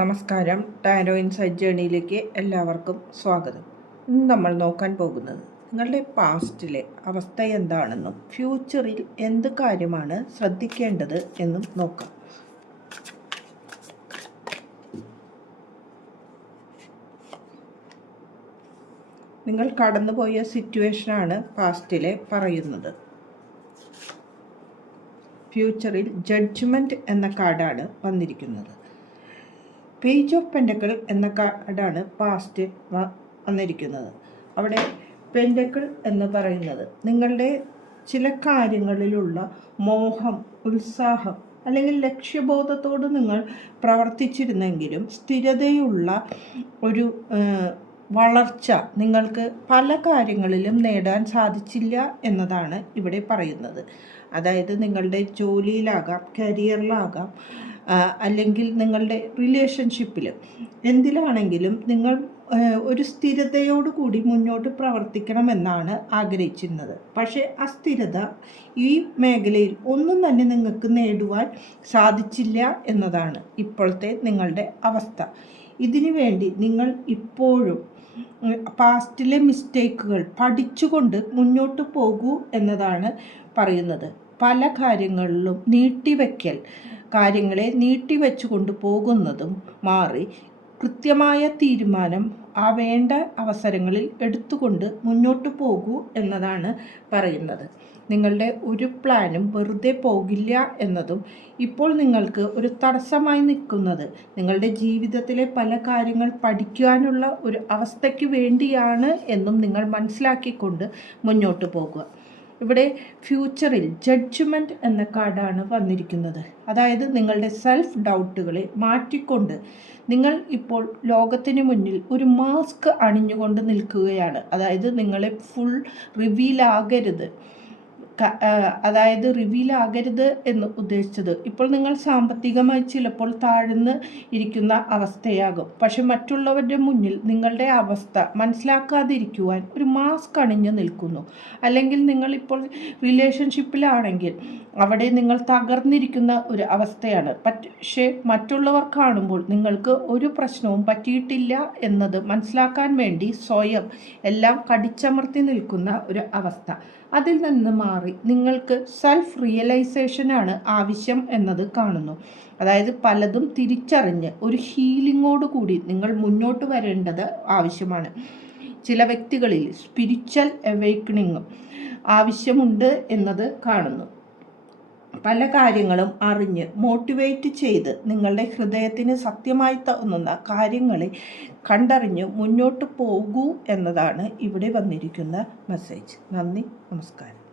നമസ്കാരം. Tarot insight ജേണിയിലേക്ക് എല്ലാവർക്കും സ്വാഗതം. ഇന്ന് നമ്മൾ നോക്കാൻ പോകുന്നത് നിങ്ങളുടെ പാസ്റ്റിലെ അവസ്ഥ എന്താണെന്നും ഫ്യൂച്ചറിൽ എന്ത് കാര്യമാണ് ശ്രദ്ധിക്കേണ്ടത് എന്നും നോക്കാം. നിങ്ങൾ കടന്നുപോയ സിറ്റുവേഷനാണ് പാസ്റ്റിലെ പറയുന്നത്. ഫ്യൂച്ചറിൽ ജഡ്ജ്മെന്റ് എന്ന കാർഡാണ് വന്നിരിക്കുന്നത്. പേജ് ഓഫ് പെൻഡക്കിൾ എന്ന കാർഡാണ് പാസ്റ്റ് വന്നിരിക്കുന്നത്. അവിടെ പെൻഡക്കിൾ എന്ന് പറയുന്നത് നിങ്ങളുടെ ചില കാര്യങ്ങളിലുള്ള മോഹം ഉത്സാഹം അല്ലെങ്കിൽ ലക്ഷ്യബോധത്തോട് നിങ്ങൾ പ്രവർത്തിച്ചിരുന്നെങ്കിലും സ്ഥിരതയുള്ള ഒരു വളർച്ച നിങ്ങൾക്ക് പല കാര്യങ്ങളിലും നേടാൻ സാധിച്ചില്ല എന്നതാണ് ഇവിടെ പറയുന്നത്. അതായത് നിങ്ങളുടെ ജോലിയിലാകാം കരിയറിലാകാം അല്ലെങ്കിൽ നിങ്ങളുടെ റിലേഷൻഷിപ്പിൽ എന്തിലാണെങ്കിലും നിങ്ങൾ ഒരു സ്ഥിരതയോട് കൂടി മുന്നോട്ട് പ്രവർത്തിക്കണമെന്നാണ് ആഗ്രഹിച്ചിരുന്നത്. പക്ഷേ അസ്ഥിരത ഈ മേഖലയിൽ ഒന്നും തന്നെ നിങ്ങൾക്ക് നേടുവാൻ സാധിച്ചില്ല എന്നതാണ് ഇപ്പോഴത്തെ നിങ്ങളുടെ അവസ്ഥ. ഇതിനു വേണ്ടി നിങ്ങൾ ഇപ്പോഴും പാസ്റ്റിലെ മിസ്റ്റേക്കുകൾ പഠിച്ചുകൊണ്ട് മുന്നോട്ട് പോകൂ എന്നതാണ് പറയുന്നത്. പല കാര്യങ്ങളിലും നീട്ടിവെക്കൽ കാര്യങ്ങളെ നീട്ടിവെച്ചു കൊണ്ട് പോകുന്നതും മാറി കൃത്യമായ തീരുമാനം ആ വേണ്ട അവസരങ്ങളിൽ എടുത്തുകൊണ്ട് മുന്നോട്ട് പോകൂ എന്നതാണ് പറയുന്നത്. നിങ്ങളുടെ ഒരു പ്ലാനും വെറുതെ പോകില്ല എന്നതും ഇപ്പോൾ നിങ്ങൾക്ക് ഒരു തടസ്സമായി നിൽക്കുന്നത് നിങ്ങളുടെ ജീവിതത്തിലെ പല കാര്യങ്ങൾ പഠിക്കുവാനുള്ള ഒരു അവസ്ഥയ്ക്ക് വേണ്ടിയാണ് എന്നും നിങ്ങൾ മനസ്സിലാക്കിക്കൊണ്ട് മുന്നോട്ട് പോകുക. ഇവിടെ ഫ്യൂച്ചറിൽ ജഡ്ജ്മെന്റ് എന്ന കാർഡാണ് വന്നിരിക്കുന്നത്. അതായത് നിങ്ങളുടെ സെൽഫ് ഡൗട്ടുകളെ മാറ്റിക്കൊണ്ട് നിങ്ങൾ ഇപ്പോൾ ലോകത്തിന് മുന്നിൽ ഒരു മാസ്ക് അണിഞ്ഞുകൊണ്ട് നിൽക്കുകയാണ്. അതായത് നിങ്ങളെ ഫുൾ റിവീലാകരുത് അതായത് റിവീൽ ആകരുത് എന്ന് ഉദ്ദേശിച്ചത്. ഇപ്പോൾ നിങ്ങൾ സാമ്പത്തികമായി ചിലപ്പോൾ താഴ്ന്ന് ഇരിക്കുന്ന അവസ്ഥയാകും. പക്ഷെ മറ്റുള്ളവരുടെ മുന്നിൽ നിങ്ങളുടെ അവസ്ഥ മനസ്സിലാക്കാതിരിക്കുവാൻ ഒരു മാസ്ക് അണിഞ്ഞു നിൽക്കുന്നു. അല്ലെങ്കിൽ നിങ്ങളിപ്പോൾ റിലേഷൻഷിപ്പിലാണെങ്കിൽ അവിടെ നിങ്ങൾ തകർന്നിരിക്കുന്ന ഒരു അവസ്ഥയാണ്. പക്ഷേ മറ്റുള്ളവർ കാണുമ്പോൾ നിങ്ങൾക്ക് ഒരു പ്രശ്നവും പറ്റിയിട്ടില്ല എന്നത് മനസ്സിലാക്കാൻ വേണ്ടി സ്വയം എല്ലാം കടിച്ചമർത്തി നിൽക്കുന്ന ഒരു അവസ്ഥ. അതിൽ നിന്ന് മാറി നിങ്ങൾക്ക് സെൽഫ് റിയലൈസേഷനാണ് ആവശ്യം എന്നത് കാണുന്നു. അതായത് പലതും തിരിച്ചറിഞ്ഞ് ഒരു ഹീലിങ്ങോട് കൂടി നിങ്ങൾ മുന്നോട്ട് വരേണ്ടത് ആവശ്യമാണ്. ചില വ്യക്തികളിൽ സ്പിരിച്വൽ അവേക്കണിങ്ങും ആവശ്യമുണ്ട് എന്നത് കാണുന്നു. പല കാര്യങ്ങളും അറിഞ്ഞ് മോട്ടിവേറ്റ് ചെയ്ത് നിങ്ങളുടെ ഹൃദയത്തിന് സത്യമായി തോന്നുന്ന കാര്യങ്ങളെ കണ്ടറിഞ്ഞ് മുന്നോട്ട് പോകൂ എന്നതാണ് ഇവിടെ വന്നിരിക്കുന്ന മെസ്സേജ് നന്ദി നമസ്കാരം.